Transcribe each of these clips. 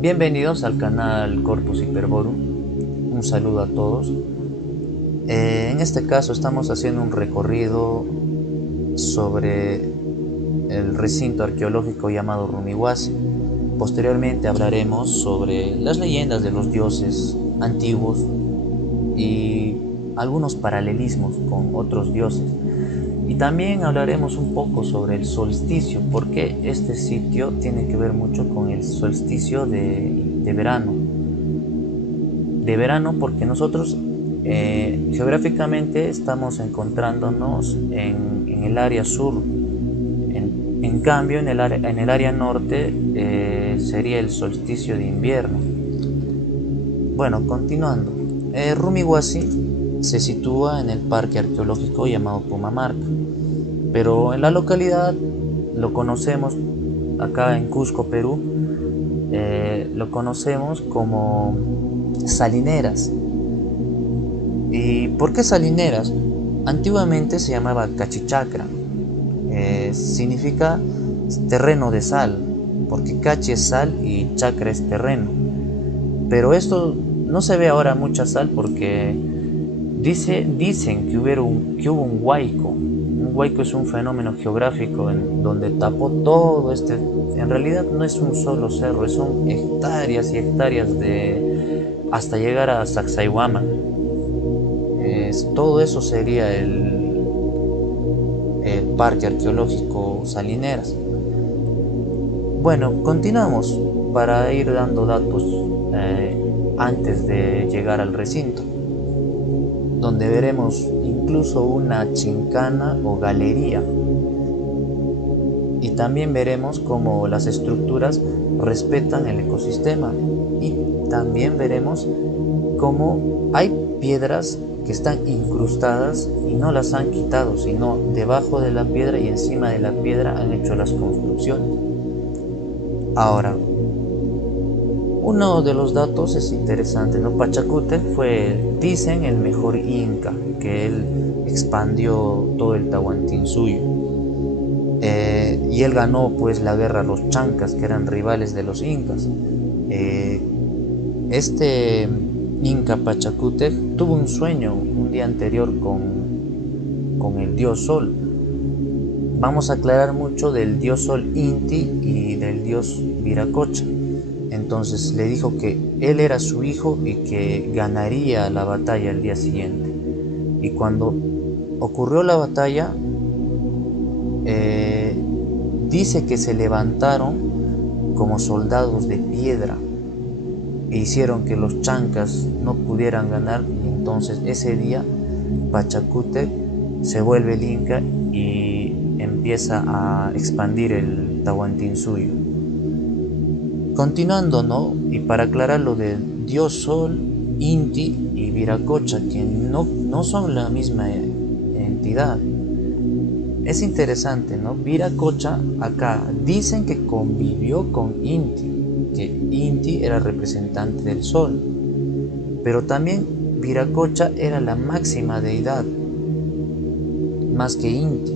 Bienvenidos al canal Corpus Hyperborum. Un saludo a todos. En este caso estamos haciendo un recorrido sobre el recinto arqueológico llamado Rumihuasi. Posteriormente hablaremos sobre las leyendas de los dioses antiguos y algunos paralelismos con otros dioses. Y también hablaremos un poco sobre el solsticio, porque este sitio tiene que ver mucho con el solsticio de verano. De verano porque nosotros geográficamente estamos encontrándonos en el área sur. En cambio, en el área norte sería el solsticio de invierno. Bueno, continuando. Rumihuasi se sitúa en el parque arqueológico llamado Pumamarca, pero en la localidad lo conocemos, acá en Cusco, Perú, lo conocemos como Salineras. ¿Y por qué Salineras? Antiguamente se llamaba Cachichacra, significa terreno de sal, porque Cachi es sal y Chacra es terreno. Pero esto no se ve ahora mucha sal porque dicen que hubo un huaico. Un huaico es un fenómeno geográfico en donde tapó todo este. En realidad no es un solo cerro, son hectáreas y hectáreas hasta llegar a Sacsayhuama. Todo eso sería el parque arqueológico Salineras. Bueno, continuamos para ir dando datos antes de llegar al recinto, donde veremos incluso una chincana o galería, y también veremos cómo las estructuras respetan el ecosistema, y también veremos cómo hay piedras que están incrustadas y no las han quitado, sino debajo de la piedra y encima de la piedra han hecho las construcciones. Ahora, uno de los datos es interesante, ¿no? Pachacútec fue, dicen, el mejor inca, que él expandió todo el Tahuantinsuyo. Y él ganó pues la guerra a los chancas, que eran rivales de los incas. Este inca Pachacútec tuvo un sueño un día anterior con el dios Sol. Vamos a aclarar mucho del dios Sol Inti y del dios Viracocha. Entonces le dijo que él era su hijo y que ganaría la batalla el día siguiente. Y cuando ocurrió la batalla, dice que se levantaron como soldados de piedra e hicieron que los chancas no pudieran ganar. Y entonces ese día Pachacútec se vuelve el inca y empieza a expandir el Tahuantinsuyo. Continuando, ¿no? Y para aclarar lo del dios Sol, Inti y Viracocha, que no son la misma entidad. Es interesante, ¿no? Viracocha acá dicen que convivió con Inti, que Inti era representante del Sol, pero también Viracocha era la máxima deidad, más que Inti.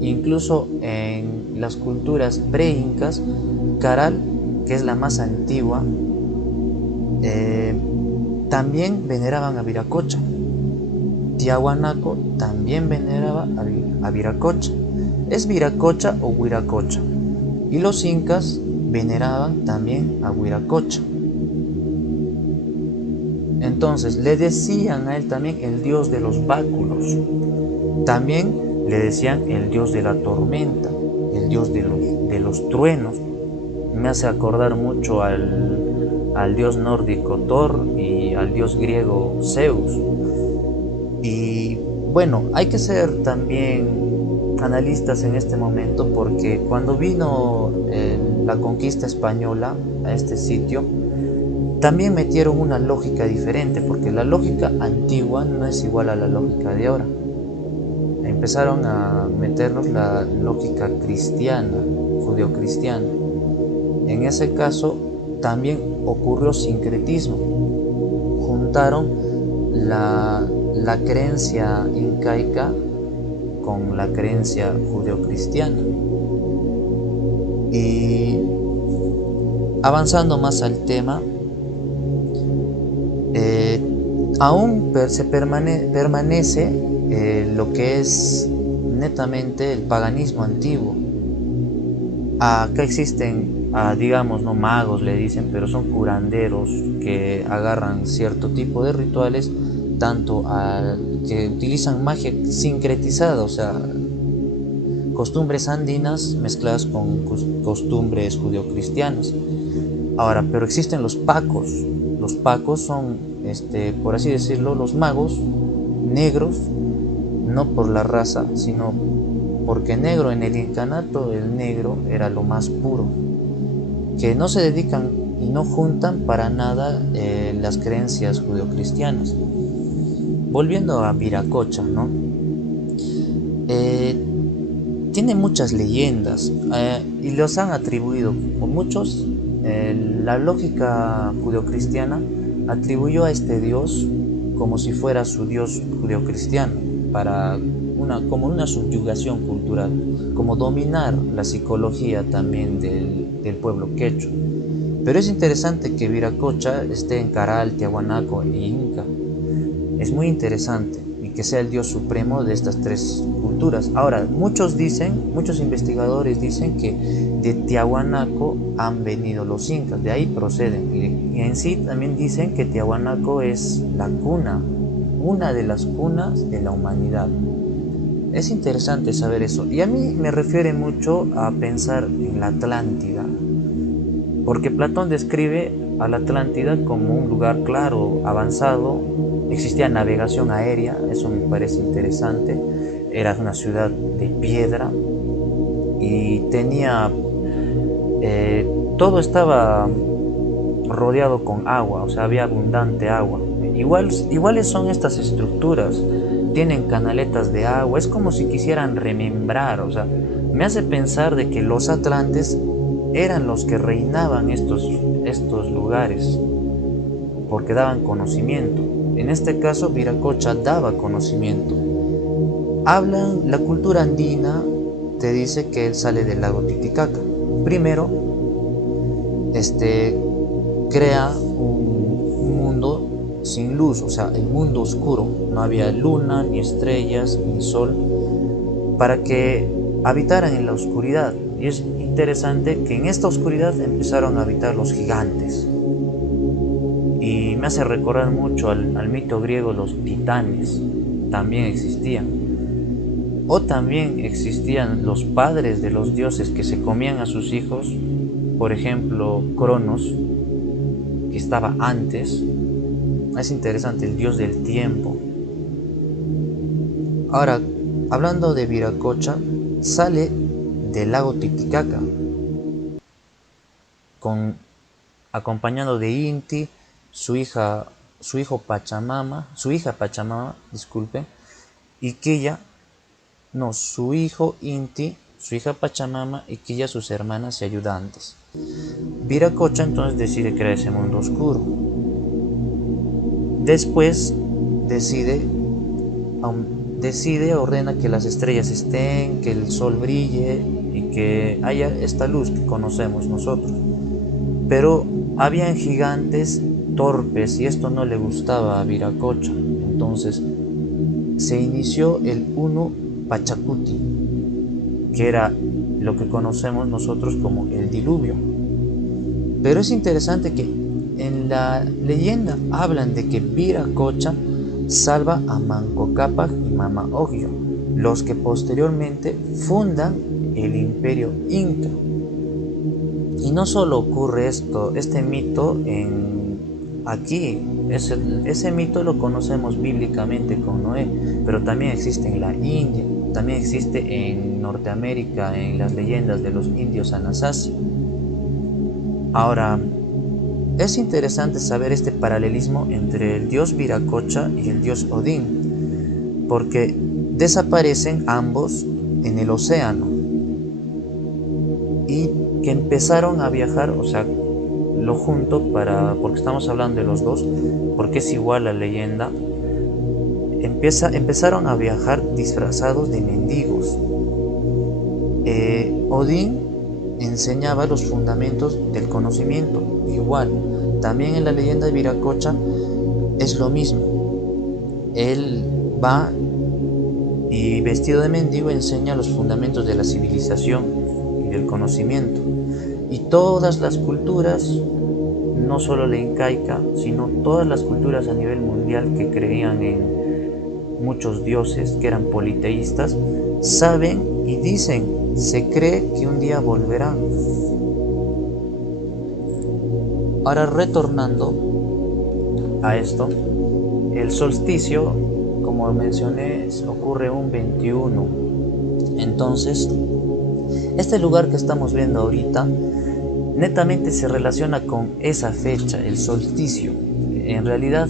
Incluso en las culturas pre-incas, Caral que es la más antigua, también veneraban a Viracocha. Tiahuanaco también veneraba a Viracocha. Es Viracocha o Huiracocha. Y los incas veneraban también a Huiracocha. Entonces le decían a él también el dios de los báculos. También le decían el dios de la tormenta, el dios de los truenos. Me hace acordar mucho al dios nórdico Thor y al dios griego Zeus. Y bueno, hay que ser también analistas en este momento, porque cuando vino la conquista española a este sitio, también metieron una lógica diferente, porque la lógica antigua no es igual a la lógica de ahora. Empezaron a meternos la lógica cristiana, judeocristiana. En ese caso también ocurrió sincretismo. Juntaron la creencia incaica con la creencia judeocristiana. Y avanzando más al tema, aún se permanece lo que es netamente el paganismo antiguo. Acá existen, digamos, no magos le dicen, pero son curanderos que agarran cierto tipo de rituales, tanto que utilizan magia sincretizada, o sea, costumbres andinas mezcladas con costumbres judeocristianas. Ahora, pero existen los pacos. Los pacos son, por así decirlo, los magos negros, no por la raza, sino porque negro en el incanato, el negro era lo más puro, que no se dedican y no juntan para nada las creencias judeocristianas. Volviendo a Viracocha, ¿no? Tiene muchas leyendas y los han atribuido por muchos. La lógica judeocristiana atribuyó a este dios como si fuera su dios judeocristiano, como una subyugación cultural, como dominar la psicología también del pueblo quechua. Pero es interesante que Viracocha esté en Caral, Tiahuanaco e Inca. Es muy interesante, y que sea el dios supremo de estas tres culturas. Ahora, muchos investigadores dicen que de Tiahuanaco han venido los incas, de ahí proceden. Y en sí también dicen que Tiahuanaco es la cuna, una de las cunas de la humanidad. Es interesante saber eso. Y a mí me refiere mucho a pensar en la Atlántida, porque Platón describe a la Atlántida como un lugar claro, avanzado. Existía navegación aérea, eso me parece interesante. Era una ciudad de piedra y tenía todo estaba rodeado con agua, o sea, había abundante agua. Iguales son estas estructuras, tienen canaletas de agua, es como si quisieran remembrar, o sea, me hace pensar de que los atlantes eran los que reinaban estos lugares, porque daban conocimiento. En este caso, Viracocha daba conocimiento. La cultura andina te dice que él sale del lago Titicaca. Primero, crea un mundo sin luz, o sea, el mundo oscuro. No había luna, ni estrellas, ni sol, para que habitaran en la oscuridad. Y es interesante que en esta oscuridad empezaron a habitar los gigantes. Y me hace recordar mucho al mito griego, los titanes también existían. O también existían los padres de los dioses que se comían a sus hijos, por ejemplo, Cronos, que estaba antes. Es interesante, el dios del tiempo. Ahora, hablando de Viracocha, sale del lago Titicaca, acompañado de Inti, su hija Pachamama, disculpe, y Quilla, su hijo Inti, su hija Pachamama y Quilla, sus hermanas y ayudantes. Viracocha entonces decide crear ese mundo oscuro. Después ordena que las estrellas que el sol brille y que haya esta luz que conocemos nosotros. Pero habían gigantes torpes y esto no le gustaba a Viracocha. Entonces se inició el Unu Pachacuti, que era lo que conocemos nosotros como el diluvio. Pero es interesante que en la leyenda hablan de que Viracocha salva a Manco Cápac y Mama Ocllo, los que posteriormente fundan el imperio Inca. Y no solo ocurre este mito aquí, ese mito lo conocemos bíblicamente con Noé, pero también existe en la India, también existe en Norteamérica, en las leyendas de los indios Anasazi. Ahora, es interesante saber este paralelismo entre el dios Viracocha y el dios Odín, porque desaparecen ambos en el océano y que empezaron a viajar, o sea, lo junto porque estamos hablando de los dos, porque es igual la leyenda. Empezaron a viajar disfrazados de mendigos. Odín enseñaba los fundamentos del conocimiento, igual. También en la leyenda de Viracocha es lo mismo. Él va y vestido de mendigo enseña los fundamentos de la civilización y del conocimiento. Y todas las culturas, no solo la incaica, sino todas las culturas a nivel mundial que creían en muchos dioses, que eran politeístas, saben y dicen, se cree que un día volverá. Ahora, retornando a esto, el solsticio, como mencioné, ocurre un 21. Entonces, este lugar que estamos viendo ahorita netamente se relaciona con esa fecha, el solsticio. En realidad,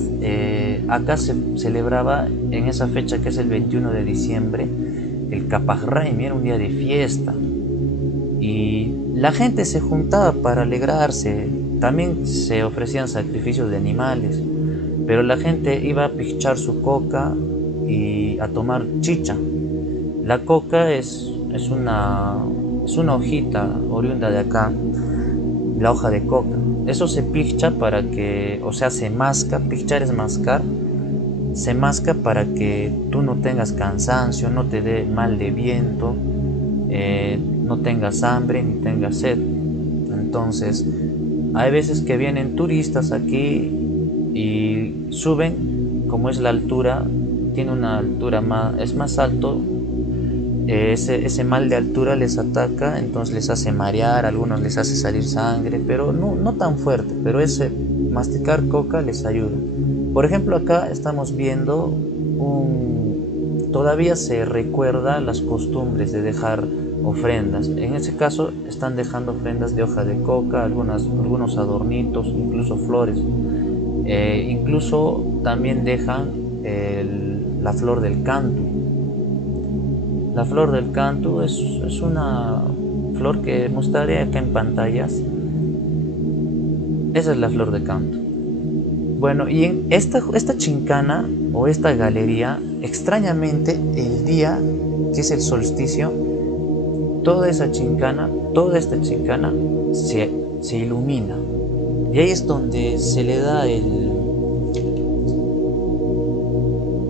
acá se celebraba en esa fecha, que es el 21 de diciembre, el Capajraimi, era un día de fiesta. Y la gente se juntaba para alegrarse. También se ofrecían sacrificios de animales. Pero la gente iba a pichar su coca y a tomar chicha. La coca es una hojita oriunda de acá, la hoja de coca. Eso se picha para que, o sea, se masca, pichar es mascar, se masca para que tú no tengas cansancio, no te dé mal de viento, no tengas hambre ni tengas sed. Entonces, hay veces que vienen turistas aquí y suben, como es la altura, tiene una altura es más alto. Ese mal de altura les ataca, entonces les hace marear, a algunos les hace salir sangre, pero no tan fuerte, pero ese masticar coca les ayuda. Por ejemplo, acá estamos viendo todavía se recuerda las costumbres de dejar ofrendas. En ese caso están dejando ofrendas de hoja de coca, algunos adornitos, incluso flores. Incluso también dejan la flor del cantu. La flor del cantu es una flor que mostraré acá en pantallas. Esa es la flor de cantu. Bueno, y en esta chincana o esta galería, extrañamente, el día que es el solsticio, toda esta chincana se ilumina. Y ahí es donde se le da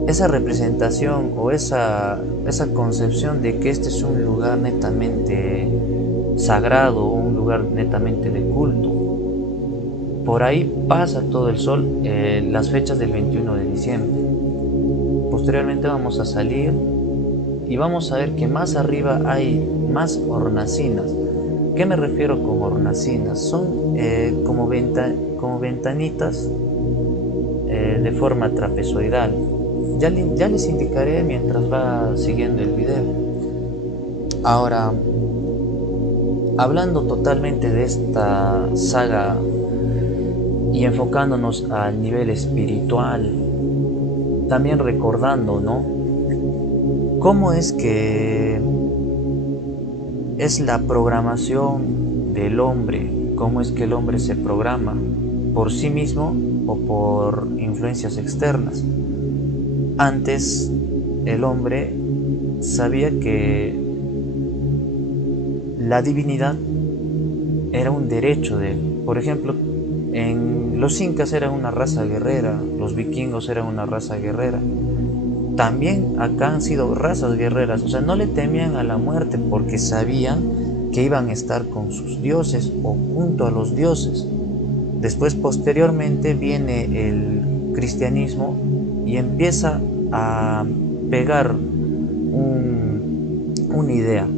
esa representación o esa concepción de que este es un lugar netamente sagrado, un lugar netamente de culto. Por ahí pasa todo el sol las fechas del 21 de diciembre. Posteriormente vamos a salir y vamos a ver que más arriba hay más hornacinas. ¿Qué me refiero con hornacinas? Son como ventanitas de forma trapezoidal. Ya les indicaré mientras va siguiendo el video. Ahora, hablando totalmente de esta saga y enfocándonos al nivel espiritual, también recordando, ¿no?, cómo es que es la programación del hombre, cómo es que el hombre se programa por sí mismo o por influencias externas. Antes el hombre sabía que la divinidad era un derecho de él, por ejemplo, los incas eran una raza guerrera, los vikingos eran una raza guerrera. También acá han sido razas guerreras, o sea, no le temían a la muerte porque sabían que iban a estar con sus dioses o junto a los dioses. Después, posteriormente, viene el cristianismo y empieza a pegar una idea.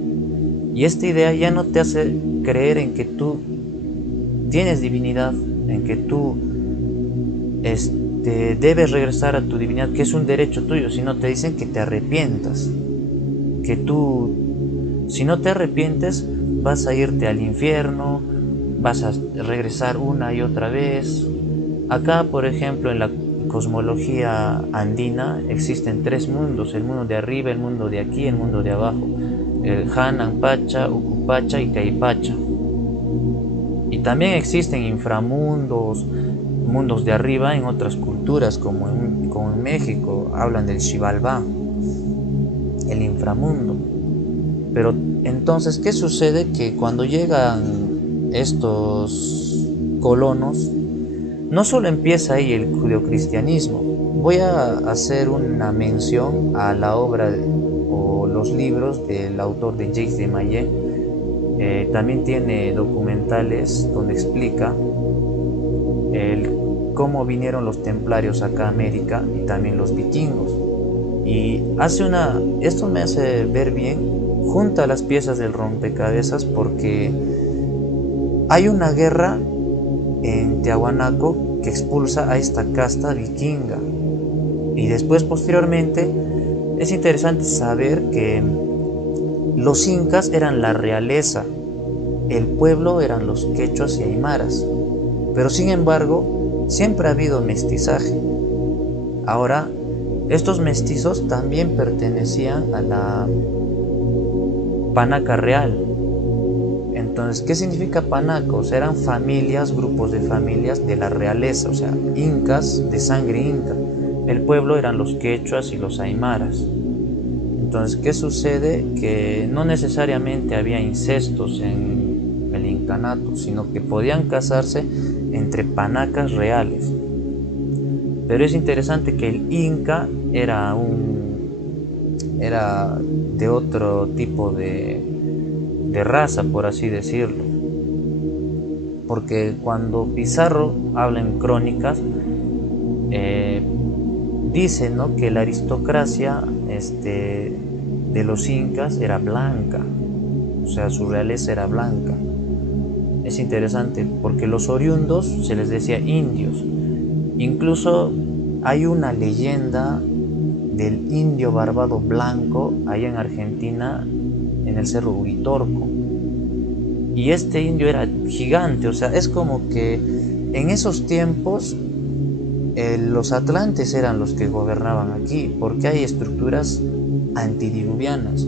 Y esta idea ya no te hace creer en que tú tienes divinidad, en que tú debes regresar a tu divinidad, que es un derecho tuyo, sino te dicen que te arrepientas, que tú, si no te arrepientes, vas a irte al infierno, vas a regresar una y otra vez. Acá, por ejemplo, en la cosmología andina existen 3 mundos: el mundo de arriba, el mundo de aquí, el mundo de abajo, el Hanan Pacha, Ukupacha y Caipacha. Y también existen inframundos, mundos de arriba en otras culturas, como en México hablan del Xibalbá, el inframundo. Pero entonces, ¿qué sucede? Que cuando llegan estos colonos, no solo empieza ahí el judeocristianismo. Voy a hacer una mención a la obra o los libros del autor de Jacques de Molay. También tiene documentales donde explica cómo vinieron los templarios acá a América y también los vikingos. Y esto me hace ver bien, junta las piezas del rompecabezas, porque hay una guerra en Tiahuanaco que expulsa a esta casta vikinga. Y después, posteriormente, es interesante saber que los incas eran la realeza, el pueblo eran los quechuas y aymaras, pero sin embargo siempre ha habido mestizaje. Ahora, estos mestizos también pertenecían a la panaca real. Entonces, ¿qué significa panacos? Eran familias, grupos de familias de la realeza, o sea, incas de sangre inca. El pueblo eran los quechuas y los aymaras. Entonces, ¿qué sucede? Que no necesariamente había incestos en el incanato, sino que podían casarse entre panacas reales. Pero es interesante que el inca era de otro tipo de raza, por así decirlo. Porque cuando Pizarro habla en crónicas, dice, ¿no?, que la aristocracia de los incas era blanca, o sea, su realeza era blanca. Es interesante porque los oriundos se les decía indios. Incluso hay una leyenda del indio barbado blanco allá en Argentina, en el cerro Uritorco. Y este indio era gigante, o sea, es como que en esos tiempos los atlantes eran los que gobernaban aquí, porque hay estructuras antidiluvianas.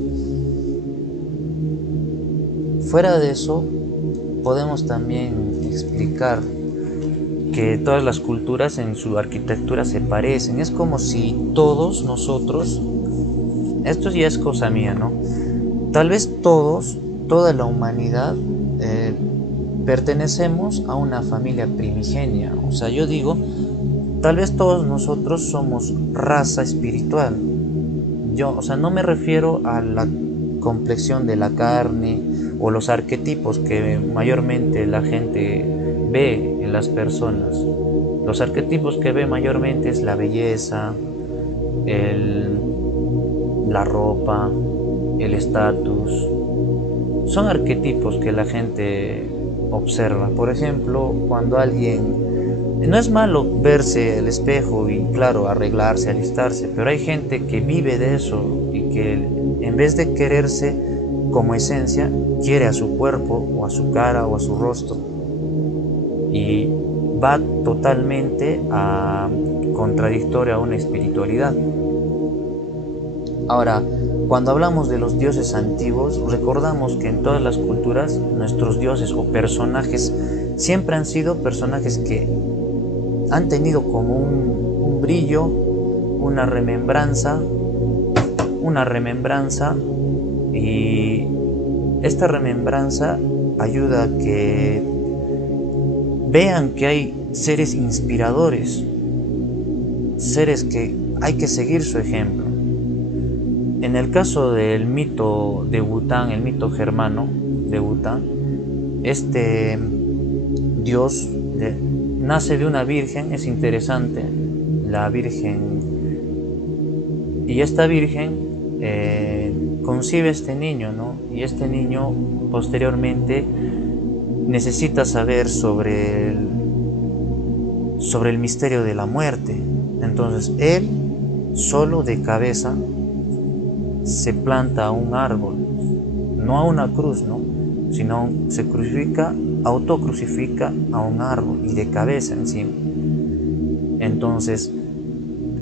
Fuera de eso, podemos también explicar que todas las culturas en su arquitectura se parecen. Es como si todos nosotros, esto ya es cosa mía, ¿no? Tal vez toda la humanidad pertenecemos a una familia primigenia. O sea, yo digo, tal vez todos nosotros somos raza espiritual. O sea, no me refiero a la complexión de la carne o los arquetipos que mayormente la gente ve en las personas. Los arquetipos que ve mayormente es la belleza, la ropa, el estatus. Son arquetipos que la gente observa. Por ejemplo, cuando alguien... No es malo verse al espejo y, claro, arreglarse, alistarse, pero hay gente que vive de eso y que en vez de quererse como esencia, quiere a su cuerpo o a su cara o a su rostro. Y va totalmente contradictorio a una espiritualidad. Ahora, cuando hablamos de los dioses antiguos, recordamos que en todas las culturas nuestros dioses o personajes siempre han sido personajes que han tenido como un brillo, una remembranza, y esta remembranza ayuda a que vean que hay seres inspiradores, seres que hay que seguir su ejemplo. En el caso del mito de Bután, el mito germano de Bután, este dios nace de una virgen, es interesante, la virgen, y esta virgen concibe este niño, ¿no? Y este niño posteriormente necesita saber sobre el misterio de la muerte. Entonces él, solo de cabeza, se planta a un árbol, no a una cruz, ¿no? Sino se crucifica, autocrucifica a un árbol y de cabeza encima. Entonces,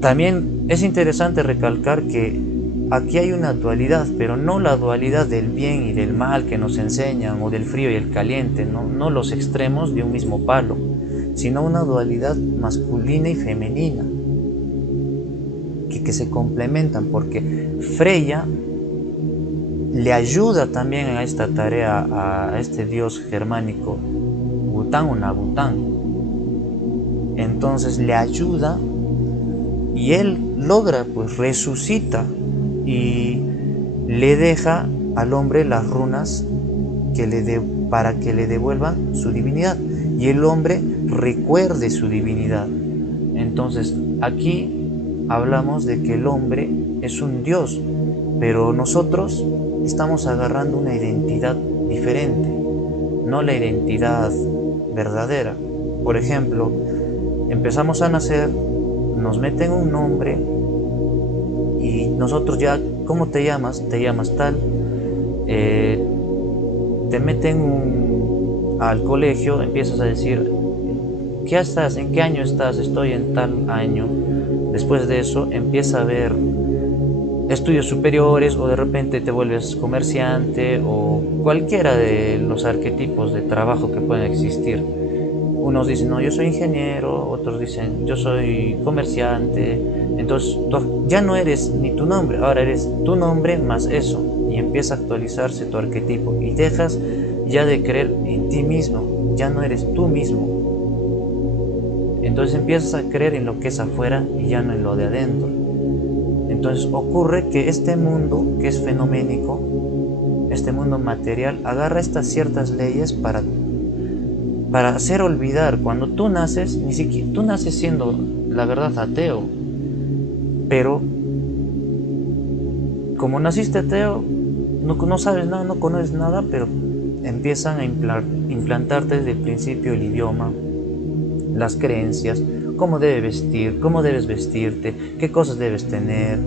también es interesante recalcar que aquí hay una dualidad, pero no la dualidad del bien y del mal que nos enseñan, o del frío y el caliente, no los extremos de un mismo palo, sino una dualidad masculina y femenina, que se complementan, porque Freya le ayuda también a esta tarea a este dios germánico, Bután o Nabután. Entonces le ayuda y él logra, pues resucita y le deja al hombre las runas para que le devuelvan su divinidad y el hombre recuerde su divinidad. Entonces aquí hablamos de que el hombre es un dios, pero nosotros estamos agarrando una identidad diferente, no la identidad verdadera. Por ejemplo, empezamos a nacer, nos meten un nombre y nosotros ya, ¿cómo te llamas? Te llamas tal. Te meten al colegio, empiezas a decir, ¿qué estás? ¿En qué año estás? Estoy en tal año. Después de eso empieza a haber estudios superiores, o de repente te vuelves comerciante, o cualquiera de los arquetipos de trabajo que pueden existir. Unos dicen, no, yo soy ingeniero, otros dicen, yo soy comerciante. Entonces tú ya no eres ni tu nombre, ahora eres tu nombre más eso, y empieza a actualizarse tu arquetipo y dejas ya de creer en ti mismo, ya no eres tú mismo. Entonces empiezas a creer en lo que es afuera y ya no en lo de adentro. Entonces ocurre que este mundo que es fenoménico, este mundo material, agarra estas ciertas leyes para hacer olvidar. Cuando tú naces, ni siquiera tú naces siendo, la verdad, ateo, pero como naciste ateo, no sabes nada, no conoces nada, pero empiezan a implantarte desde el principio el idioma, las creencias, cómo debes vestirte, qué cosas debes tener,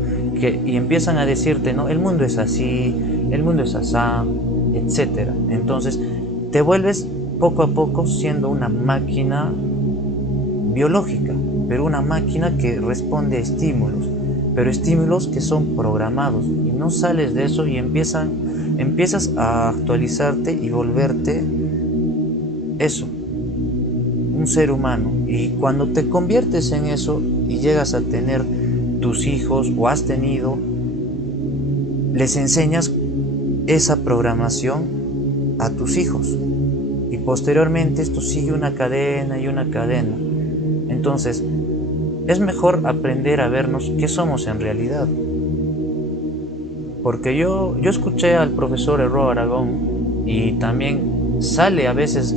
y empiezan a decirte, no, el mundo es así, el mundo es asá, etc. Entonces te vuelves poco a poco siendo una máquina biológica, pero una máquina que responde a estímulos, pero estímulos que son programados, y no sales de eso y empiezas a actualizarte y volverte eso, un ser humano. Y cuando te conviertes en eso y llegas a tener tus hijos, o has tenido, les enseñas esa programación a tus hijos, y posteriormente esto sigue una cadena y una cadena. Entonces es mejor aprender a vernos qué somos en realidad, porque yo escuché al profesor Erro Aragón, y también sale a veces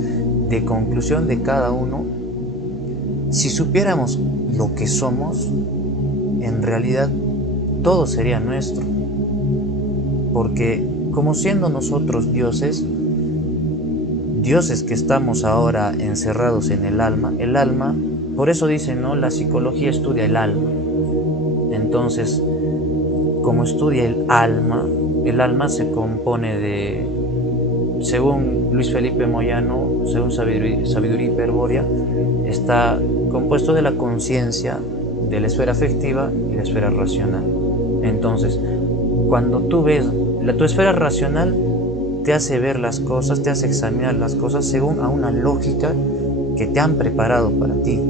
de conclusión de cada uno. Si supiéramos lo que somos, en realidad todo sería nuestro, porque como siendo nosotros dioses que estamos ahora encerrados en el alma, por eso dicen, ¿no? La psicología estudia el alma. Entonces, como estudia el alma se compone de, según Luis Felipe Moyano, según Sabiduría Hiperbórea, está compuesto de la conciencia, de la esfera afectiva y la esfera racional. Entonces, cuando tú ves, tu esfera racional te hace ver las cosas, te hace examinar las cosas según a una lógica que te han preparado para ti.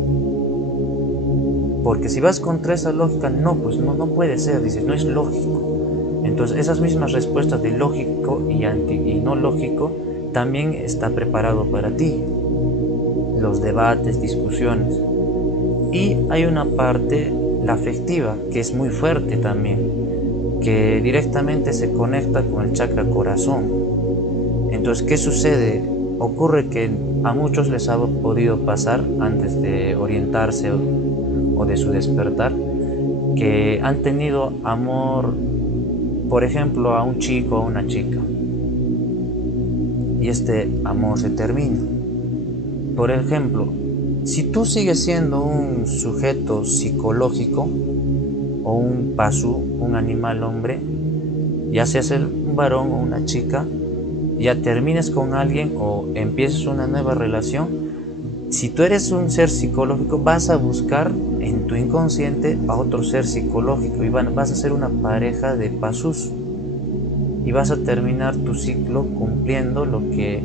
Porque si vas contra esa lógica, no puede ser, dices, no es lógico. Entonces esas mismas respuestas de lógico y no lógico también está preparado para ti. los debates, discusiones. Y hay una parte, la afectiva, que es muy fuerte también, que directamente se conecta con el chakra corazón. Entonces, ¿qué sucede? Ocurre que a muchos les ha podido pasar antes de orientarse o de su despertar, que han tenido amor, por ejemplo, a un chico o a una chica, y este amor se termina. Por ejemplo, si tú sigues siendo un sujeto psicológico o un pasú, un animal hombre, ya seas un varón o una chica, ya termines con alguien o empieces una nueva relación, si tú eres un ser psicológico, vas a buscar en tu inconsciente a otro ser psicológico y vas a ser una pareja de pasús y vas a terminar tu ciclo cumpliendo lo que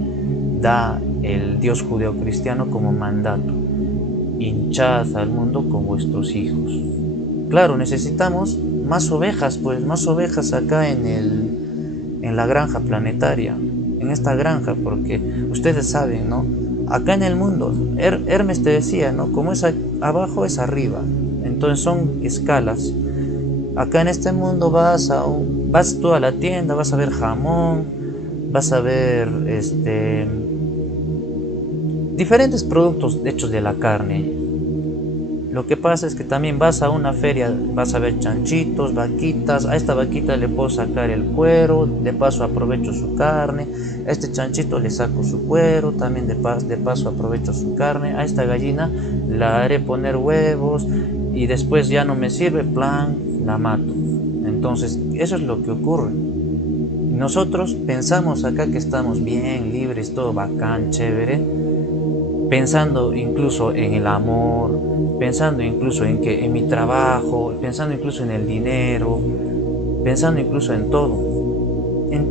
da el Dios judeocristiano como mandato: hinchad al mundo con vuestros hijos. Claro, necesitamos más ovejas, pues más ovejas acá en la granja planetaria, en esta granja, porque ustedes saben, ¿no? Acá en el mundo, Hermes te decía, ¿no? Como es abajo es arriba, entonces son escalas. Acá en este mundo vas tú a la tienda, vas a ver jamón, vas a ver diferentes productos hechos de la carne. Lo que pasa es que también vas a una feria, vas a ver chanchitos, vaquitas. A esta vaquita le puedo sacar el cuero, de paso aprovecho su carne. A este chanchito le saco su cuero, también de paso aprovecho su carne. A esta gallina la haré poner huevos y después ya no me sirve, plan, la mato. Entonces, eso es lo que ocurre. Nosotros pensamos acá que estamos bien, libres, todo bacán, chévere, pensando incluso en el amor, pensando incluso en mi trabajo, pensando incluso en el dinero, pensando incluso en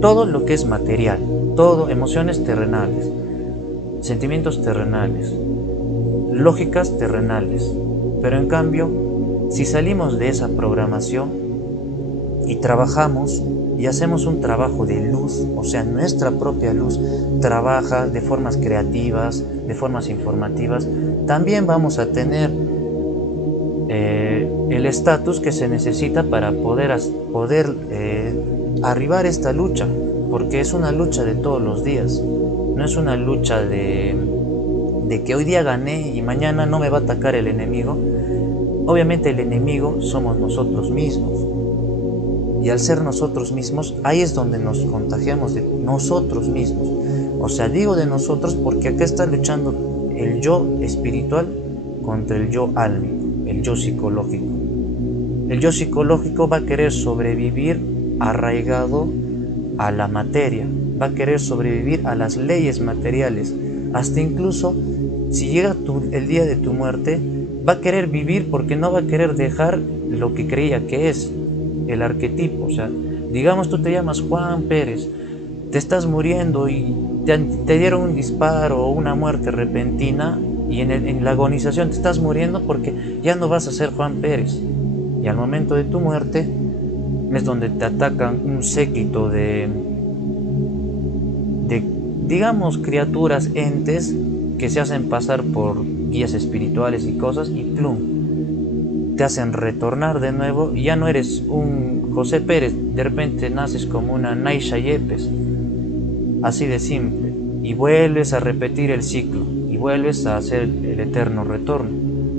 todo lo que es material, todo, emociones terrenales, sentimientos terrenales, lógicas terrenales. Pero en cambio, si salimos de esa programación y trabajamos y hacemos un trabajo de luz, o sea, nuestra propia luz trabaja de formas creativas, de formas informativas, también vamos a tener el estatus que se necesita para poder arribar esta lucha, porque es una lucha de todos los días, no es una lucha de que hoy día gané y mañana no me va a atacar el enemigo. Obviamente el enemigo somos nosotros mismos. Y al ser nosotros mismos, ahí es donde nos contagiamos de nosotros mismos. O sea, digo de nosotros porque acá está luchando el yo espiritual contra el yo álmico, el yo psicológico. El yo psicológico va a querer sobrevivir arraigado a la materia, va a querer sobrevivir a las leyes materiales. Hasta incluso, si llega el día de tu muerte, va a querer vivir porque no va a querer dejar lo que creía que es. El arquetipo, o sea, digamos tú te llamas Juan Pérez, te estás muriendo y te dieron un disparo o una muerte repentina y en la agonización te estás muriendo porque ya no vas a ser Juan Pérez. Y al momento de tu muerte es donde te atacan un séquito de digamos, criaturas, entes que se hacen pasar por guías espirituales y cosas y plum, te hacen retornar de nuevo y ya no eres un José Pérez, de repente naces como una Naisha Yepes, así de simple, y vuelves a repetir el ciclo y vuelves a hacer el eterno retorno.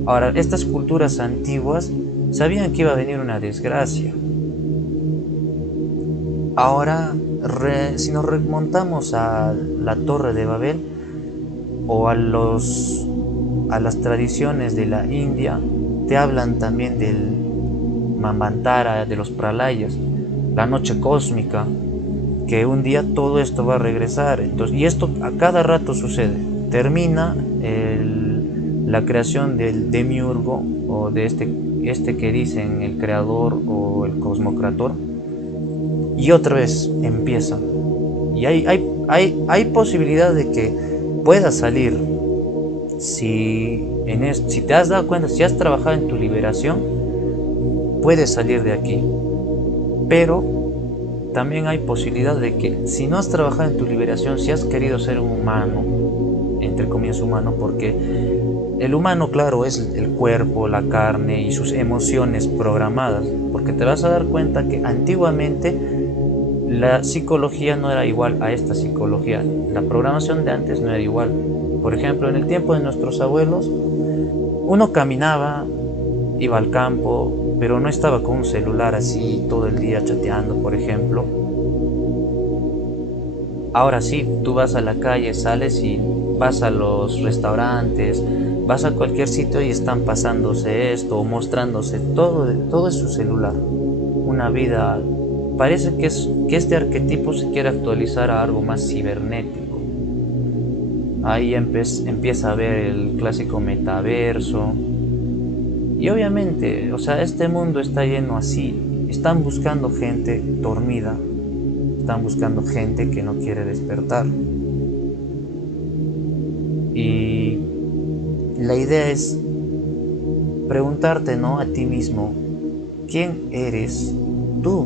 Ahora, estas culturas antiguas sabían que iba a venir una desgracia. Ahora, si nos remontamos a la Torre de Babel o a las tradiciones de la India, te hablan también del Manvantara, de los Pralayas, la noche cósmica, que un día todo esto va a regresar. Entonces, y esto a cada rato sucede. Termina la creación del demiurgo o de este que dicen el creador o el cosmocrator, y otra vez empieza. Y hay posibilidad de que pueda salir. Si te has dado cuenta, si has trabajado en tu liberación, puedes salir de aquí. Pero también hay posibilidad de que si no has trabajado en tu liberación, si has querido ser un humano entre comillas humano, porque el humano, claro, es el cuerpo, la carne y sus emociones programadas, porque te vas a dar cuenta que antiguamente la psicología no era igual a esta psicología, la programación de antes no era igual. Por ejemplo, en el tiempo de nuestros abuelos, uno caminaba, iba al campo, pero no estaba con un celular así todo el día chateando, por ejemplo. Ahora sí, tú vas a la calle, sales y vas a los restaurantes, vas a cualquier sitio y están pasándose esto o mostrándose todo es su celular. Una vida, parece que este arquetipo se quiere actualizar a algo más cibernético. Ahí empieza a ver el clásico metaverso. Y obviamente, o sea, este mundo está lleno así. Están buscando gente dormida, están buscando gente que no quiere despertar. Y la idea es preguntarte, ¿no?, a ti mismo, ¿quién eres tú?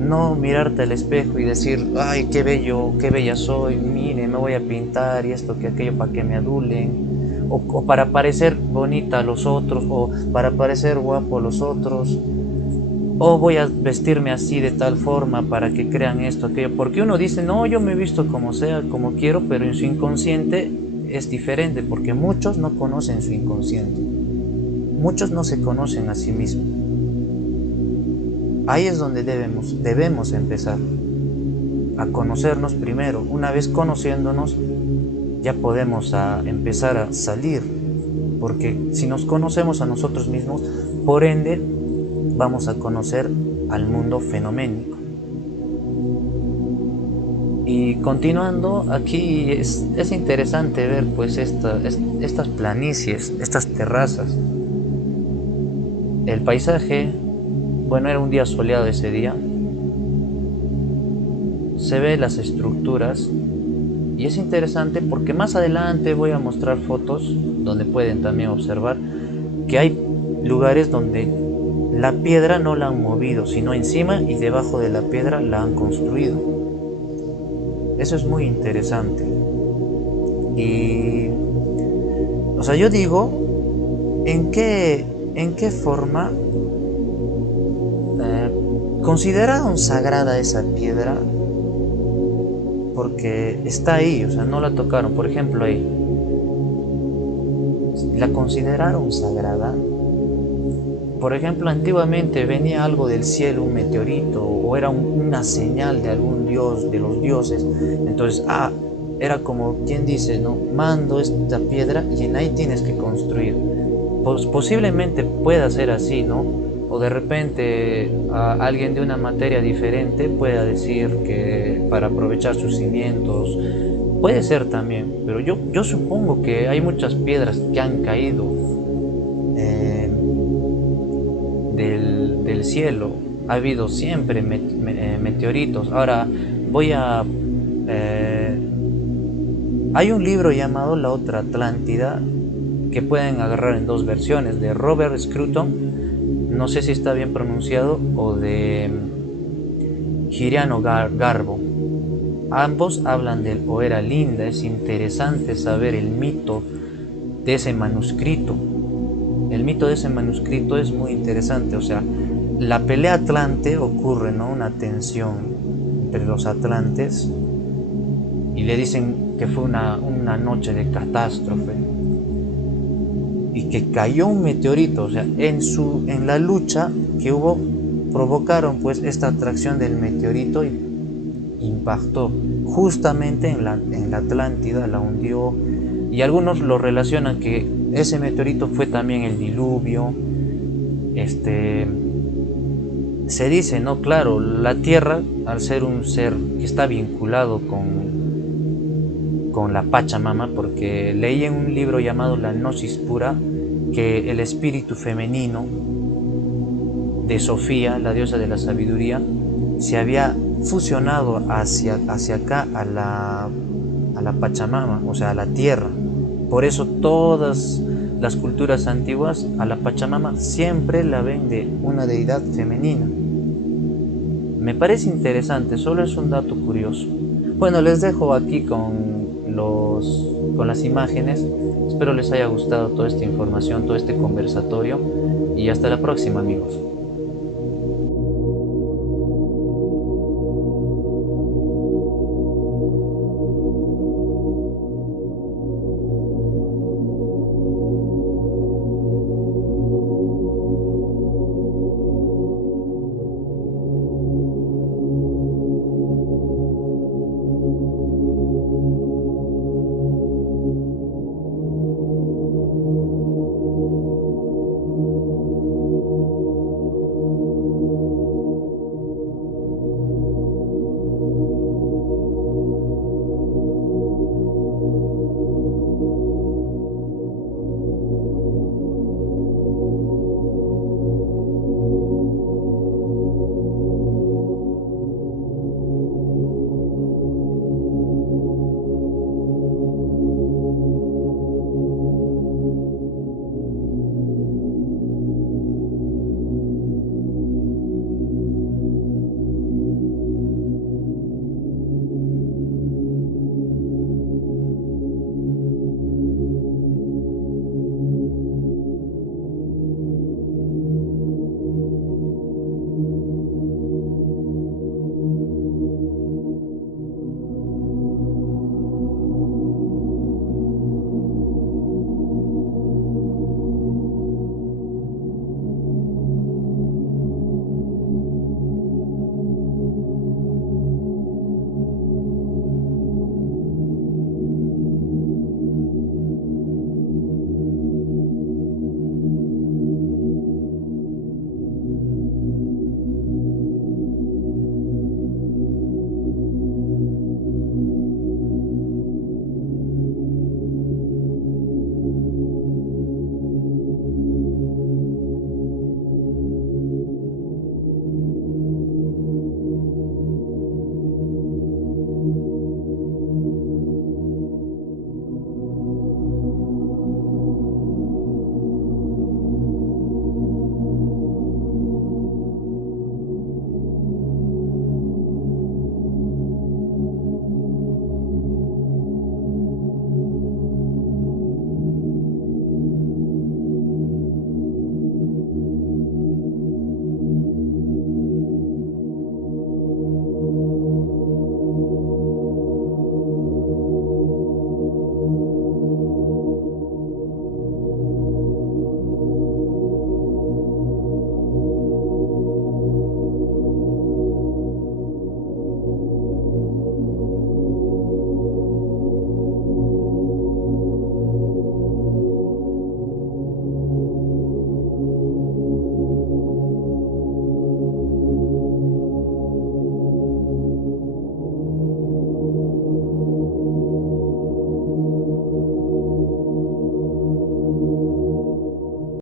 No mirarte al espejo y decir, ay, qué bello, qué bella soy, mire, me voy a pintar y esto, que aquello, para que me adulen. O para parecer bonita a los otros, o para parecer guapo a los otros, o voy a vestirme así de tal forma para que crean esto, aquello, porque uno dice, no, yo me he visto como sea, como quiero, pero en su inconsciente es diferente, porque muchos no conocen su inconsciente, muchos no se conocen a sí mismos. Ahí es donde debemos empezar a conocernos primero. Una vez conociéndonos, ya podemos empezar a salir, porque si nos conocemos a nosotros mismos, por ende vamos a conocer al mundo fenoménico. Y continuando, aquí es interesante ver pues estas planicies, estas terrazas. El paisaje, bueno, era un día soleado ese día. Se ve las estructuras y es interesante porque más adelante voy a mostrar fotos donde pueden también observar que hay lugares donde la piedra no la han movido, sino encima y debajo de la piedra la han construido. Eso es muy interesante. Y, o sea, yo digo, ¿en qué forma consideraron sagrada esa piedra? Porque está ahí, o sea, no la tocaron. Por ejemplo, ahí, ¿la consideraron sagrada? Por ejemplo, antiguamente venía algo del cielo, un meteorito, o era una señal de algún dios, de los dioses. Entonces, era como quien dice, no, mando esta piedra y en ahí tienes que construir. Pues posiblemente pueda ser así, ¿no? O de repente alguien de una materia diferente pueda decir que para aprovechar sus cimientos, puede ser también, pero yo supongo que hay muchas piedras que han caído del cielo. Ha habido siempre meteoritos. Ahora hay un libro llamado La Otra Atlántida que pueden agarrar en dos versiones, de Robert Scruton, no sé si está bien pronunciado, o de Giriano Garbo. Ambos hablan del Oera Linda. Es interesante saber el mito de ese manuscrito. El mito de ese manuscrito es muy interesante. O sea, la pelea atlante ocurre, ¿no?, una tensión entre los atlantes, y le dicen que fue una noche de catástrofe y que cayó un meteorito. O sea, en la lucha que hubo, provocaron pues esta atracción del meteorito y impactó justamente en la Atlántida, la hundió, y algunos lo relacionan que ese meteorito fue también el diluvio. Se dice, no, claro, la Tierra, al ser un ser que está vinculado con la Pachamama, porque leí en un libro llamado La Gnosis Pura que el espíritu femenino de Sofía, la diosa de la sabiduría, se había fusionado hacia acá a la Pachamama, o sea, a la tierra. Por eso todas las culturas antiguas a la Pachamama siempre la ven de una deidad femenina. Me parece interesante, solo es un dato curioso. Bueno, les dejo aquí con con las imágenes. Espero les haya gustado toda esta información, todo este conversatorio y hasta la próxima, amigos.